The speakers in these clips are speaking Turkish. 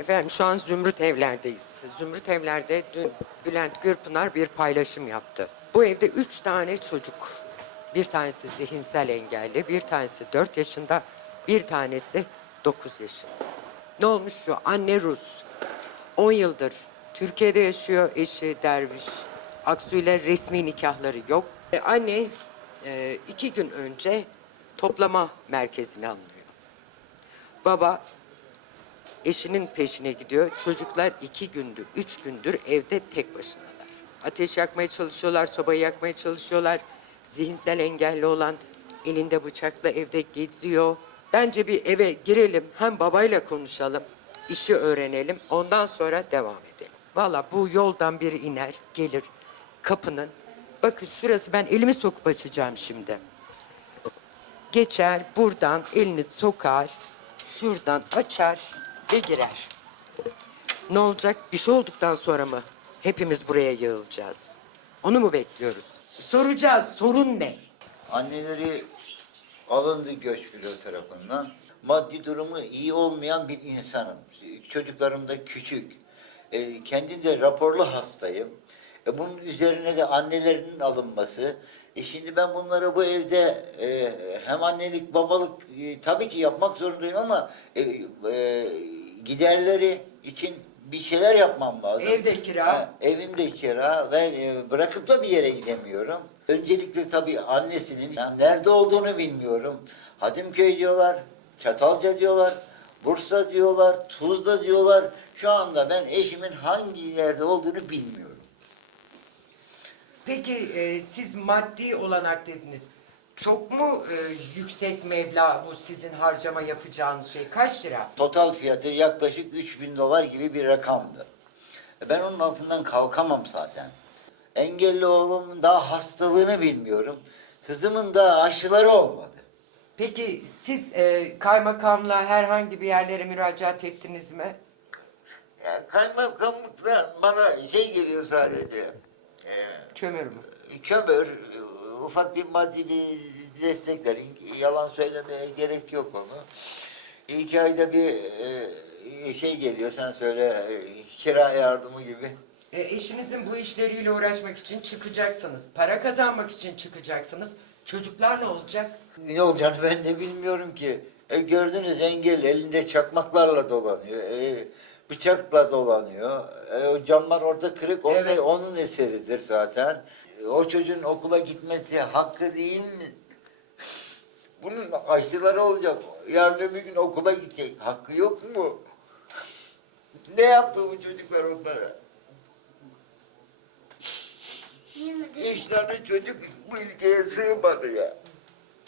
Efendim şu an Zümrüt Evler'deyiz. Zümrüt Evler'de dün Bülent Gürpınar bir paylaşım yaptı. Bu evde üç tane çocuk. Bir tanesi zihinsel engelli, bir tanesi 4 yaşında, bir tanesi 9 yaşında. Ne olmuş şu? Anne Rus. 10 yıldır Türkiye'de yaşıyor eşi Derviş. Aksu ile resmi nikahları yok. E, anne e, iki gün önce toplama merkezine alınıyor. Baba eşinin peşine gidiyor. Çocuklar iki gündür, üç gündür evde tek başınalar. Ateş yakmaya çalışıyorlar, sobayı yakmaya çalışıyorlar. Zihinsel engelli olan elinde bıçakla evde geziyor. Bence bir eve girelim, hem babayla konuşalım, işi öğrenelim, ondan sonra devam edelim. Valla bu yoldan biri iner, gelir kapının. Bakın şurası ben elimi sokup açacağım şimdi geçer buradan elini sokar, şuradan açar ve girer. Ne olacak? Bir şey olduktan sonra mı hepimiz buraya yığılacağız? Onu mu bekliyoruz? Soracağız. Sorun ne? Anneleri alındı göç büro tarafından. Maddi durumu iyi olmayan bir insanım. Çocuklarım da küçük. E, kendim de raporlu hastayım. E, bunun üzerine de annelerinin alınması. E, şimdi ben bunları bu evde e, hem annelik babalık e, tabii ki yapmak zorundayım ama e, e, giderleri için bir şeyler yapmam lazım. Evde kira. Ha, evimde kira ve e, bırakıp da bir yere gidemiyorum. Öncelikle tabii annesinin yani nerede olduğunu bilmiyorum. Hadimköy diyorlar, Çatalca diyorlar, Bursa diyorlar, Tuzla diyorlar. Şu anda ben eşimin hangi yerde olduğunu bilmiyorum. Peki e, siz maddi olanak dediniz. Çok mu e, yüksek meblağ bu sizin harcama yapacağınız şey? Kaç lira? Total fiyatı yaklaşık 3000 dolar gibi bir rakamdı. E, Ben onun altından kalkamam zaten. Engelli oğlumun daha hastalığını bilmiyorum. Kızımın da aşıları olmadı. Peki siz e, kaymakamla herhangi bir yerlere müracaat ettiniz mi? Ya kaymakamlıktan bana şey geliyor sadece. Ee, Kömür mü? kömür, ufak bir maddi bir destekler. Yalan söylemeye gerek yok onu. İki ayda bir e, şey geliyor sen söyle e, kira yardımı gibi. E, eşinizin bu işleriyle uğraşmak için çıkacaksınız. Para kazanmak için çıkacaksınız. Çocuklar ne olacak? Ne olacağını ben de bilmiyorum ki. E, gördünüz engel elinde çakmaklarla dolanıyor. E, bıçakla dolanıyor. E, o camlar orada kırık. Onun, Evet. onun eseridir zaten. O çocuğun okula gitmesi hakkı değil mi? Bunun aşıları olacak. Yarın öbür gün okula gidecek. Hakkı yok mu? Ne yaptı bu çocuklar onlara? Üç tane çocuk bu ülkeye sığmadı ya.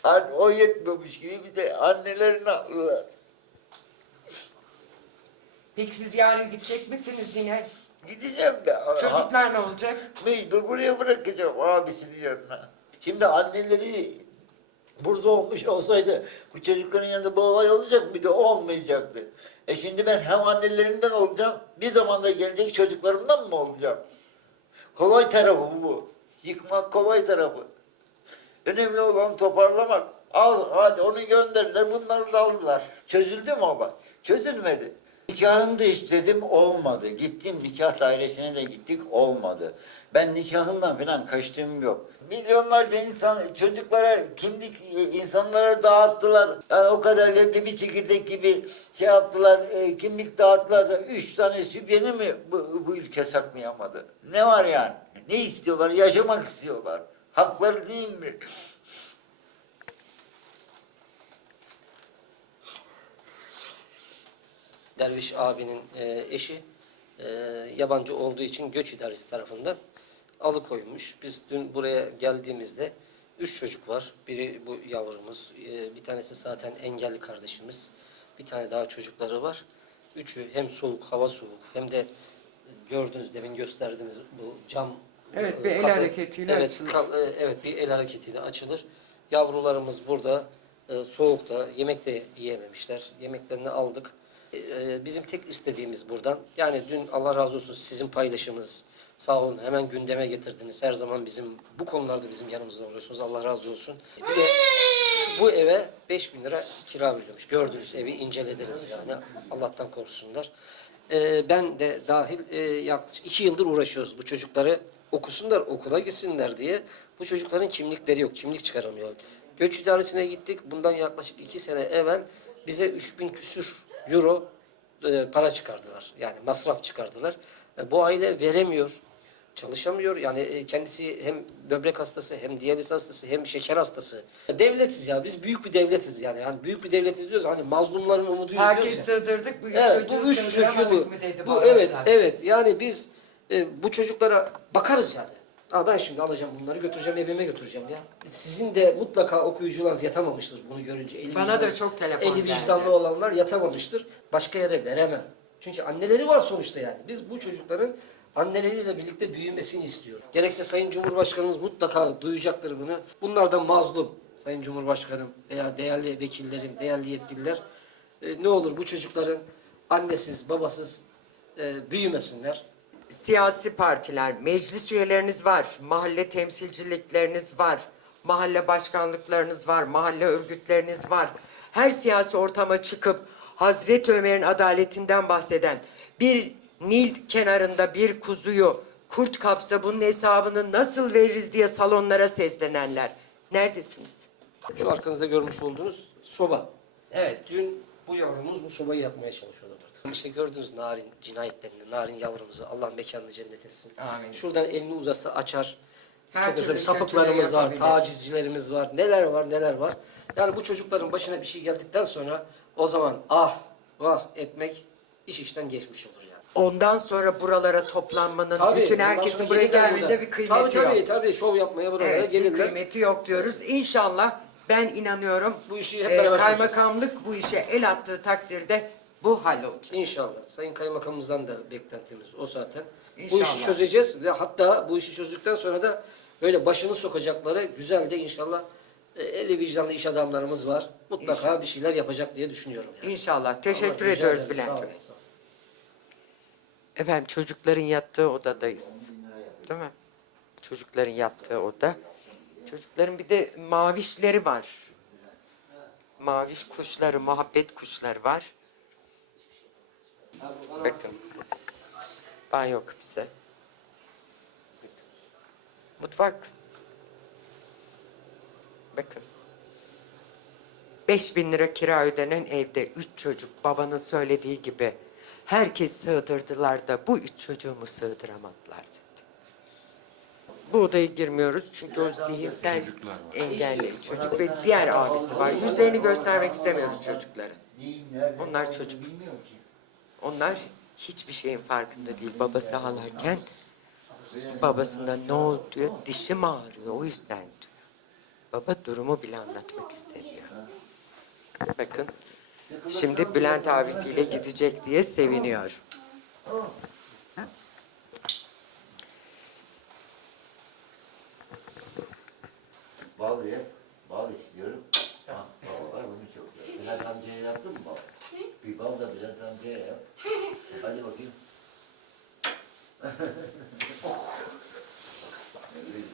Hani o yetmemiş gibi bir de annelerini aldılar. Peki siz yarın gidecek misiniz yine? Gideceğim de. Çocuklar ne olacak? Mecbur buraya bırakacağım abisinin yanına. Şimdi anneleri burada olmuş olsaydı bu çocukların yanında bu olay olacak mıydı? Olmayacaktı. E şimdi ben hem annelerinden olacağım, bir zamanda gelecek çocuklarımdan mı olacağım? Kolay tarafı bu. Yıkmak kolay tarafı. Önemli olan toparlamak. Al hadi onu gönderdiler bunları da aldılar. Çözüldü mü olay? Çözülmedi. Nikahını da istedim olmadı. Gittim nikah dairesine de gittik olmadı. Ben nikahından falan kaçtığım yok. Milyonlarca insan çocuklara kimlik insanlara dağıttılar. Yani o kadar leblebi çekirdek gibi şey yaptılar. e, kimlik dağıttılar da üç tane sübyeni mi bu, bu ülke saklayamadı? Ne var yani? Ne istiyorlar? Yaşamak istiyorlar. Hakları değil mi? Derviş abinin e, eşi e, yabancı olduğu için göç idaresi tarafından alıkoyulmuş. Biz dün buraya geldiğimizde üç çocuk var. Biri bu yavrumuz, e, bir tanesi zaten engelli kardeşimiz. Bir tane daha çocukları var. Üçü hem soğuk, hava soğuk hem de gördünüz demin gösterdiniz bu cam Evet, e, bir el hareketiyle evet, açılır. kal- e, evet bir el hareketiyle açılır. Yavrularımız burada e, soğukta yemek de yiyememişler. Yemeklerini aldık. E, e, bizim tek istediğimiz buradan yani dün Allah razı olsun sizin paylaşımınız sağ olun hemen gündeme getirdiniz. Her zaman bizim bu konularda bizim yanımızda oluyorsunuz. Allah razı olsun. Bir de bu eve 5000 lira kira veriyormuş. Gördünüz evi incelediniz yani. Allah'tan korusunlar. e, ben de dahil e, yaklaşık iki yıldır uğraşıyoruz bu çocukları okusunlar, okula gitsinler diye. Bu çocukların kimlikleri yok, kimlik çıkaramıyor. Göç idaresine gittik. Bundan yaklaşık iki sene evvel bize 3000 küsür euro e, para çıkardılar. Yani masraf çıkardılar. E, bu aile veremiyor çalışamıyor. Yani e, kendisi hem böbrek hastası hem diyaliz hastası hem şeker hastası. Devletiz ya biz büyük bir devletiz yani. Yani büyük bir devletiz diyoruz. Hani mazlumların umuduyuz Parke diyoruz ya. sığdırdık bu üç Evet, çocuğu bu üç çocuğu sığdıramadık bu. mı dedi bu evet, evet. Yani biz e, bu çocuklara bakarız yani. Aa, ben şimdi alacağım bunları götüreceğim evime götüreceğim ya. Sizin de mutlaka okuyucularınız yatamamıştır bunu görünce. Eli Bana da çok telefon Eli geldi. vicdanlı olanlar yatamamıştır. Başka yere veremem. Çünkü anneleri var sonuçta yani. Biz bu çocukların anneleriyle birlikte büyümesini istiyoruz. Gerekse Sayın Cumhurbaşkanımız mutlaka duyacaktır bunu. Bunlar da mazlum. Sayın Cumhurbaşkanım veya değerli vekillerim, değerli yetkililer. E, ne olur bu çocukların annesiz, babasız e, büyümesinler. Siyasi partiler, meclis üyeleriniz var, mahalle temsilcilikleriniz var, mahalle başkanlıklarınız var, mahalle örgütleriniz var. Her siyasi ortama çıkıp Hazreti Ömer'in adaletinden bahseden bir Nil kenarında bir kuzuyu kurt kapsa bunun hesabını nasıl veririz diye salonlara seslenenler. Neredesiniz? Şu arkanızda görmüş olduğunuz soba. Evet. Dün bu yavrumuz bu sobayı yapmaya çalışıyordu burada. İşte gördünüz narin cinayetlerini, narin yavrumuzu Allah mekanını cennet etsin. Amin. Şuradan elini uzatsa açar. Her Çok özür sapıklarımız var, tacizcilerimiz var, neler var neler var. Yani bu çocukların başına bir şey geldikten sonra o zaman ah vah etmek iş işten geçmiş olur yani. Ondan sonra buralara toplanmanın, Tabii, bütün ondan herkesin sonra buraya gelirler geldiğinde burada. bir kıymeti tabii, yok. Tabii tabii şov yapmaya buraya Evet, bir gelirler. kıymeti yok diyoruz. İnşallah ben inanıyorum. Bu işi hep e, beraber Kaymakamlık bu işe el attığı takdirde bu hallolacak. İnşallah. Sayın Kaymakamımızdan da beklentimiz o zaten. Bu İnşallah. işi çözeceğiz ve hatta bu işi çözdükten sonra da böyle başını sokacakları güzel de inşallah e, eli vicdanlı iş adamlarımız var. Mutlaka İnşallah. bir şeyler yapacak diye düşünüyorum. Yani. İnşallah. Teşekkür Allah ediyoruz. Bülent Sağ olun, Bey. sağ olun. Efendim çocukların yattığı odadayız. Değil mi? Çocukların yattığı oda. Çocukların bir de mavişleri var. Maviş kuşları, muhabbet kuşları var. Bakın. Banyo kapısı. Mutfak. Bakın. 5000 lira kira ödenen evde üç çocuk babanın söylediği gibi herkes sığdırdılar da bu üç çocuğumu sığdıramadılar dedi. Bu odaya girmiyoruz çünkü o zihinsel engelli çocuk ve diğer abisi var. Yüzlerini göstermek istemiyoruz çocukların. Onlar çocuk. Onlar hiçbir şeyin farkında değil. Babası ağlarken babasına ne oldu diyor. Dişim ağrıyor o yüzden diyor. Baba durumu bile anlatmak istemiyor. Bakın şimdi Bülent abisiyle gidecek diye seviniyor. Bal ye. Bal istiyorum. Ha, bal var bunu çok seviyorum. Bülent amcaya yaptın mı bal? Bir bal da Bülent amcaya yap. Hadi bakayım.